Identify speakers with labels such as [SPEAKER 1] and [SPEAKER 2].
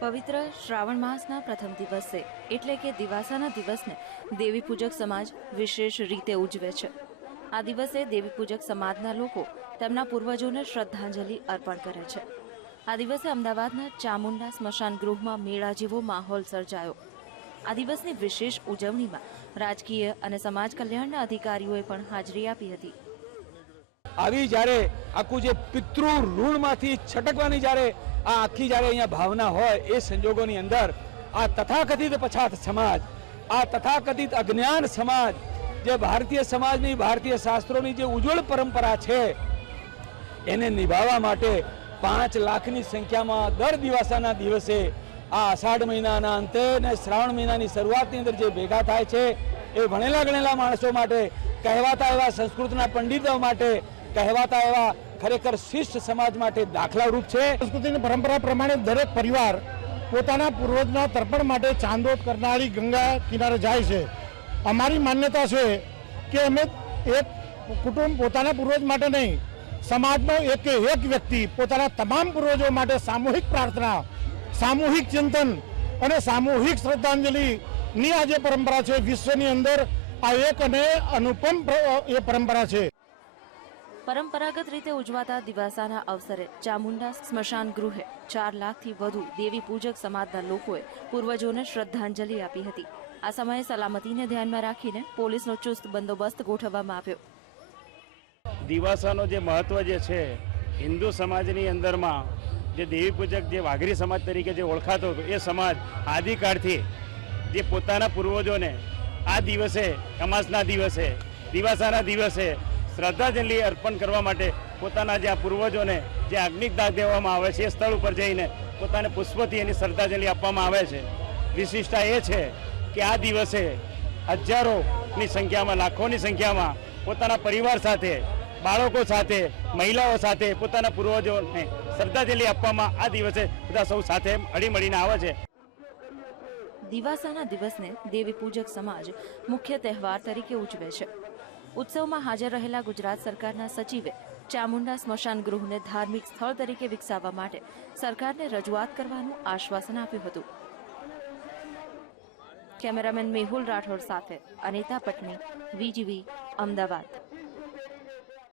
[SPEAKER 1] પવિત્ર શ્રાવણ માસના પ્રથમ દિવસે, એટલે કે દિવાસાના દિવસને, દેવી પૂજક સમાજ વિશેષ રીતે ઉજવે છે. આ દિવસે દેવી પૂજક સમાજના લોકો તેમના પૂર્વજોને શ્રદ્ધાંજલિ અર્પણ કરે છે. આ દિવસે અમદાવાદના ચામુંડા સ્મશાન ગૃહમાં મેળા જેવો માહોલ સર્જાયો. આ દિવસની વિશેષ ઉજવણીમાં રાજકીય અને સમાજ કલ્યાણના અધિકારીઓએ પણ હાજરી આપી હતી.
[SPEAKER 2] આવી જ્યારે આખું જે પિતૃ ઋણમાંથી છટકવાની જ્યારે આ આખી જ્યારે અહીંયા ભાવના હોય એ સંજોગોની અંદર આ તથાકથિત પછાત સમાજ, આ તથાકથિત અજ્ઞાન સમાજ, જે ભારતીય સમાજની, ભારતીય શાસ્ત્રોની જે ઉજ્જવળ પરંપરા છે, એને નિભાવવા માટે પાંચ લાખની સંખ્યામાં દર દિવાસાના દિવસે આ અષાઢ મહિનાના અંતે અને શ્રાવણ મહિનાની શરૂઆતની અંદર જે ભેગા થાય છે, એ ભણેલા ગણેલા માણસો માટે, કહેવાતા એવા સંસ્કૃતના પંડિતો માટે કહેવાતા એવા ખરેખર શિષ્ટ સમાજ માટે દાખલારૂપ છે.
[SPEAKER 3] સંસ્કૃતિની પરંપરા પ્રમાણે દરેક પરિવાર પોતાના પૂર્વજના તર્પણ માટે ચાંદોદ, કરનાળી, ગંગા કિનારે જાય છે. અમારી માન્યતા છે કે અમે એક કુટુંબ પોતાના પૂર્વજ માટે નહીં, સમાજનો એક એક વ્યક્તિ પોતાના તમામ પૂર્વજો માટે સામૂહિક પ્રાર્થના, સામૂહિક ચિંતન અને સામૂહિક શ્રદ્ધાંજલિની આ જે પરંપરા છે. વિશ્વની અંદર આ એક અને અનુપમ એ પરંપરા છે.
[SPEAKER 1] પરંપરાગત રીતે ઉજવાતા દિવાસાના અવસરે ચામુંડા સ્મશાન ગૃહે ચાર લાખથી વધુ દેવી પૂજક સમાજના લોકોએ પૂર્વજોને શ્રદ્ધાંજલિ આપી હતી. આ સમયે સલામતીને ધ્યાનમાં રાખીને પોલીસનો ચુસ્ત બંદોબસ્ત ગોઠવવામાં આવ્યો.
[SPEAKER 4] દિવાસાનો જે મહત્વ જે છે, હિન્દુ સમાજની અંદરમાં જે દેવી પૂજક જે વાઘરી સમાજ તરીકે જે ઓળખાતો હતો, એ સમાજ આદિકાળથી જે પોતાના પૂર્વજોને આ દિવસે, અમાસના દિવસે, દિવાસાના દિવસે શ્રદ્ધાંજલિ અર્પણ કરવા માટે પોતાના જે આ પૂર્વજોને જે આગ્નિક દાગ દેવામાં આવે છે, એ સ્થળ ઉપર જઈને પોતાને પુષ્પથી એની શ્રદ્ધાંજલિ આપવામાં આવે છે. વિશિષ્ટતા એ છે કે આ દિવસે હજારોની સંખ્યામાં, લાખોની સંખ્યામાં પોતાના પરિવાર સાથે, બાળકો સાથે, મહિલાઓ સાથે પોતાના પૂર્વજોને શ્રદ્ધાંજલિ આપવામાં આ દિવસે બધા સૌ સાથે હળીમળીને આવે છે.
[SPEAKER 1] દિવાસાના દિવસને દેવી પૂજક સમાજ મુખ્ય તહેવાર તરીકે ઉજવે છે. ઉત્સવમાં હાજર રહેલા ગુજરાત સરકારના સચિવે ચામુંડા સ્મશાન ગૃહને ધાર્મિક સ્થળ તરીકે વિકસાવવા માટે સરકારને રજૂઆત કરવાનું આશ્વાસન આપ્યું હતું. કેમેરામેન મેહુલ રાઠોડ સાથે અનિતા પટની, વીજીવી, અમદાવાદ.